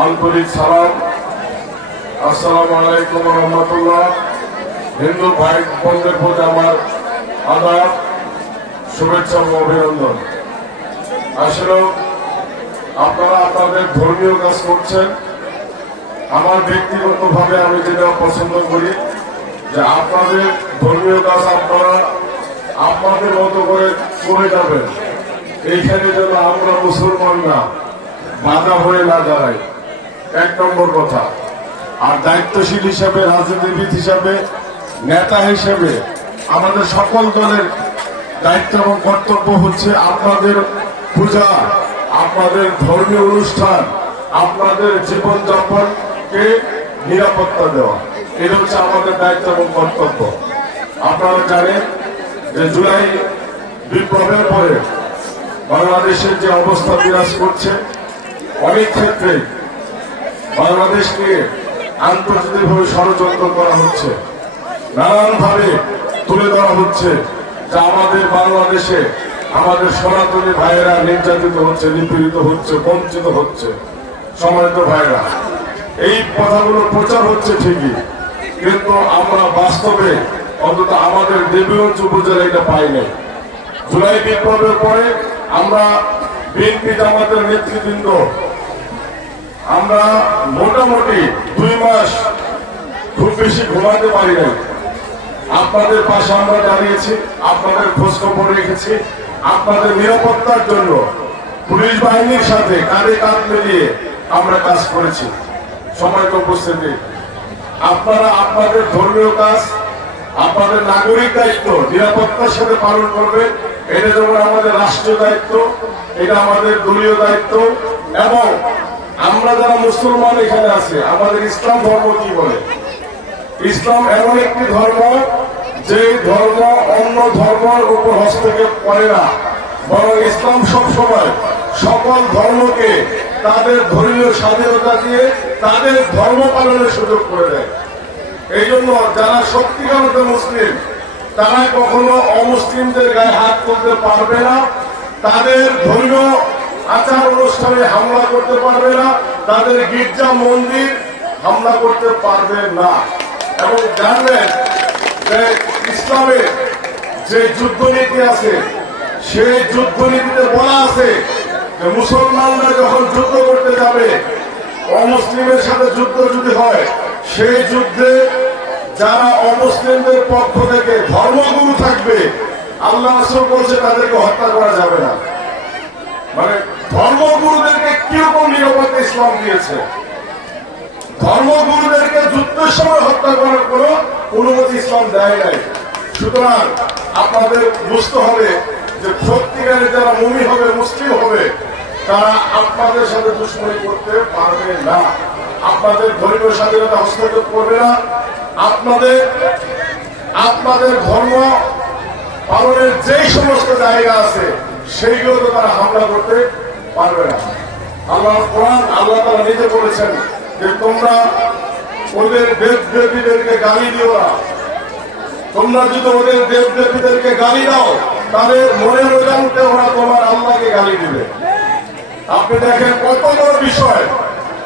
আন্তরিক সালাম। আসসালামু আলাইকুম রহমতুল্লাহ। হিন্দু ভাই বোনদের প্রতি আমার আদাব, শুভেচ্ছা ও অভিনন্দন। আসলে আপনারা আপনাদের ধর্মীয় কাজ করছেন। আমার ব্যক্তিগতভাবে আমি যেটা পছন্দ করি যে আপনাদের ধর্মীয় কাজ আপনারা আপনাদের মতো করে যাবেন। এইখানে যেন আমরা মুসলমান না বাধা হয়ে না দাঁড়াই, এক নম্বর কথা। আর দায়িত্বশীল হিসাবে, রাজনীতিবিদ হিসাবে, নেতা হিসেবে আমাদের সকল দলের দায়িত্ব এবং কর্তব্য হচ্ছে আপনাদের পূজা, আপনাদের ধর্মীয় অনুষ্ঠান, আপনাদের জীবনযাপনকে নিরাপত্তা দেওয়া। এটা হচ্ছে আমাদের দায়িত্ব এবং কর্তব্য। আপনারা জানেন যে জুলাই বিপ্লবের পরে বাংলাদেশের যে অবস্থা বিরাজ করছে, অনেক ক্ষেত্রে বাংলাদেশকে আন্তর্জাতিকভাবে ষড়যন্ত্র করা হচ্ছে, নানানভাবে তুলে ধরা হচ্ছে যে আমাদের বাংলাদেশে আমাদের সনাতনী ভাইয়েরা নির্যাতিত হচ্ছে, নিপীড়িত হচ্ছে, বঞ্চিত হচ্ছে। সম্মানিত ভাইয়েরা, এই কথাগুলো প্রচার হচ্ছে ঠিকই, কিন্তু আমরা বাস্তবে অন্তত আমাদের দেবীগঞ্জ উপজেলা এটা পাই নাই। জুলাই বিপ্লবের পরে আমরা বিএনপি জামাতের নেতৃবৃন্দ আমরা মোটামুটি 2 মাস খুব বেশি ঘুমাতে পারি নাই। আপনাদের পাশে আমরা দাঁড়িয়েছি, আপনাদের খোঁজ খবর রেখেছি, আপনাদের নিরাপত্তার জন্য পুলিশ বাহিনীর সাথে কাঁধে কাঁধ মিলিয়ে আমরা কাজ করেছি। সম্মানিত উপস্থিতি, আপনারা আপনাদের ধর্মীয় কাজ, আপনাদের নাগরিক দায়িত্ব নিরাপত্তার সাথে পালন করবেন। এটা যেমন আমাদের রাষ্ট্রীয় দায়িত্ব, এটা আমাদের দলীয় দায়িত্ব। এবং আমরা যারা মুসলমান এখানে আছে, আমাদের ইসলাম ধর্ম কি বলে? ইসলাম এমন একটি ধর্ম যে ধর্ম অন্য ধর্মের উপর হস্তক্ষেপ করে না, বরং ইসলাম সবসময় সকল ধর্মকে তাদের ধর্মীয় স্বাধীনতা দিয়ে তাদের ধর্ম পালনের সুযোগ করে দেয়। এই জন্য যারা সত্যিকার মুসলিম তারা কখনো অমুসলিমদের গায়ে হাত তুলতে পারবে না, তাদের ধর্মীয় আচার অনুষ্ঠানে হামলা করতে পারবে না, তাদের গির্জা মন্দির হামলা করতে পারবে না। এবং জানবেন যে ইসলামের যে যুদ্ধনীতি আছে, সেই যুদ্ধনীতিতে বলা আছে যে মুসলমানরা যখন যুদ্ধ করতে যাবে, অমুসলিমের সাথে যুদ্ধ যদি হয়, সেই যুদ্ধে যারা অমুসলিমদের পক্ষ থেকে ধর্মগুরু থাকবে, আল্লাহ রাসূল বলছে তাদেরকে হত্যা করা যাবে না। মানে ধর্মগুরুদেরকে কিরকম নিরাপত্তা ইসলাম দিয়েছে? ধর্মগুরুদেরকে যুদ্ধের সময় হত্যা করার কোন অনুমতি ইসলাম দেয় নাই। সুতরাং আপনাদের বুঝতে হবে যে সত্যিকারে যারা মুমিন হবে, মুসলিম হবে, তারা আপনাদের সাথে দুশ্মনী করতে পারবে না, আপনাদের ধর্মীয় স্বাধীনতা হস্তক্ষেপ করবে না, আপনাদের ধর্ম পালনের যেই সমস্ত জায়গা আছে সেইগুলোতে তারা হামলা করতে পারবে না। আল্লাহ কোরআন, আল্লাহ তাআলা নিজে বলেছেন যে তোমরা ওদের দেব দেবীদেরকে গালি দিও না। তোমরা যদি ওদের দেব দেবীদেরকে গালি দাও, তাদের মনের অজান্তে ওরা তোমার আল্লাহকে গালি দিবে। আপনি দেখেন কত বড় বিষয়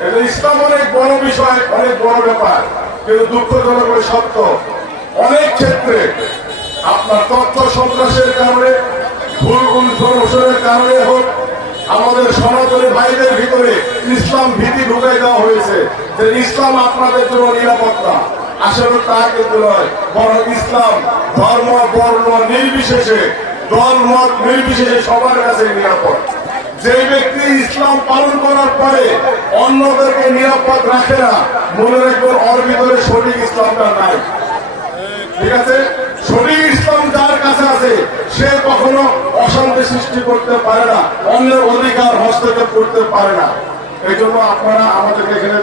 এটা। ইসলাম অনেক বড় বিষয়, অনেক বড় ব্যাপার, কিন্তু দুঃখজনক সত্য অনেক ক্ষেত্রে আপনার তথ্য সন্ত্রাসের কারণে, ভুল ইনফরমেশনের কারণে হোক, আমাদের সনাতনী ভাইদের ভিতরে ইসলাম ভীতি ঢুকাই দেওয়া হয়েছে যে ইসলাম আপনাদের জন্য নিরাপত্তা। আসলে তা কিন্তু নয়, বরং ইসলাম ধর্ম বর্ণ নির্বিশেষে, দল মত নির্বিশেষে সবার কাছে নিরাপদ। যে ব্যক্তি ইসলাম পালন করার পরে অন্যদেরকে নিরাপদ রাখে না, মনে রাখবেন ওর ভিতরে সঠিক ইসলামটা নাই। ঠিক আছে? সঠিক ইসলাম যার কাছে আছে সে কখনো অশান্তি সৃষ্টি করতে পারে না, অন্যের অধিকার হস্তক্ষেপ করতে পারে না। এই জন্য আপনারা আমাদেরকে এখানে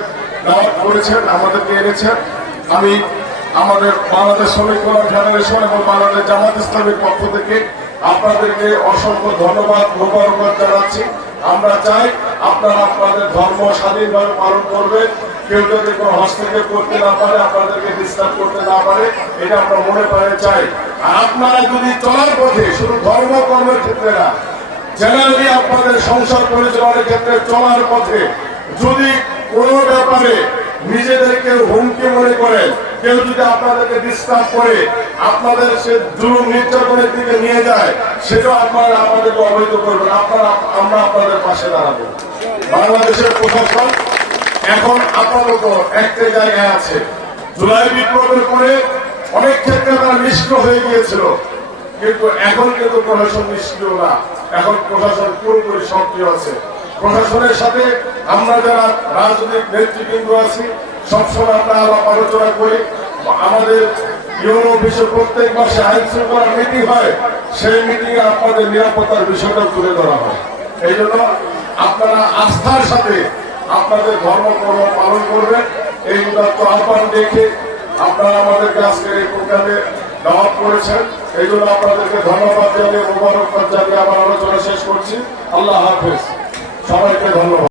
দাওয়াত করেছেন, আমাদেরকে এনেছেন। আমি আমাদের বাংলাদেশ শ্রমিক কল্যাণ ফেডারেশন এবং বাংলাদেশ জামাত ইসলামের পক্ষ থেকে আপনাদেরকে অসংখ্য ধন্যবাদ, মোবারকবাদ জানাচ্ছি। আমরা চাই আপনারা আপনাদের ধর্ম স্বাধীনভাবে পালন করবেন। কেউ যদি কোনো হস্তক্ষেপ করতে না পারে, আপনাদেরকে ডিস্টার্ব করতে না পারে, এটা আমরা মনে প্রাণে চাই। আর আপনারা যদি চলার পথে, শুধু ধর্ম কর্মের ক্ষেত্রে না, জেনারেলি আপনাদের সংসার পরিচালনার ক্ষেত্রে চলার পথে যদি কোন ব্যাপারে নিজেদেরকে হুমকি মনে করেন, কেউ যদি আপনাদেরকে ডিস্টার্ব করে, আপনাদের সে জুলুম নির্যাতনের দিকে নিয়ে যায়, সেটাও আপনারা আমাদেরকে অবহিত করবেন। আমরা আপনাদের পাশে দাঁড়াবো। বাংলাদেশের প্রশাসন এখন আপাতত একটা জায়গায় আছে। জুলাই বিপ্লবের পরে অনেক ক্ষেত্রে তারা নিষ্ক্রিয় হয়ে গিয়েছিল, কিন্তু এখন কিন্তু প্রশাসন নিষ্ক্রিয় না, এখন প্রশাসন পুরোপুরি সক্রিয় আছে। প্রশাসনের সাথে আমরা যারা রাজনৈতিক নেতৃবৃন্দ আছি সবসময় আমরা আলাপ আলোচনা করি। আমাদের ইউরো অফিসে প্রত্যেক মাসে আইন শৃঙ্খলা মিটিং হয়, সেই মিটিংয়ে আপনাদের নিরাপত্তার বিষয়টা তুলে ধরা হয়। এই জন্য আপনারা আস্থার সাথে আপনাদের ধর্মকর্ম পালন করবেন। এই উদাত্ত আহ্বান দেখে আপনারা আমাদেরকে আজকের এই প্রোগ্রামে দাওয়াত করেছেন, এই জন্য আপনাদেরকে ধন্যবাদ জানিয়ে মোবারকবাদ জানিয়ে আমার আলোচনা শেষ করছি। আল্লাহ হাফেজ, সবাইকে ধন্যবাদ।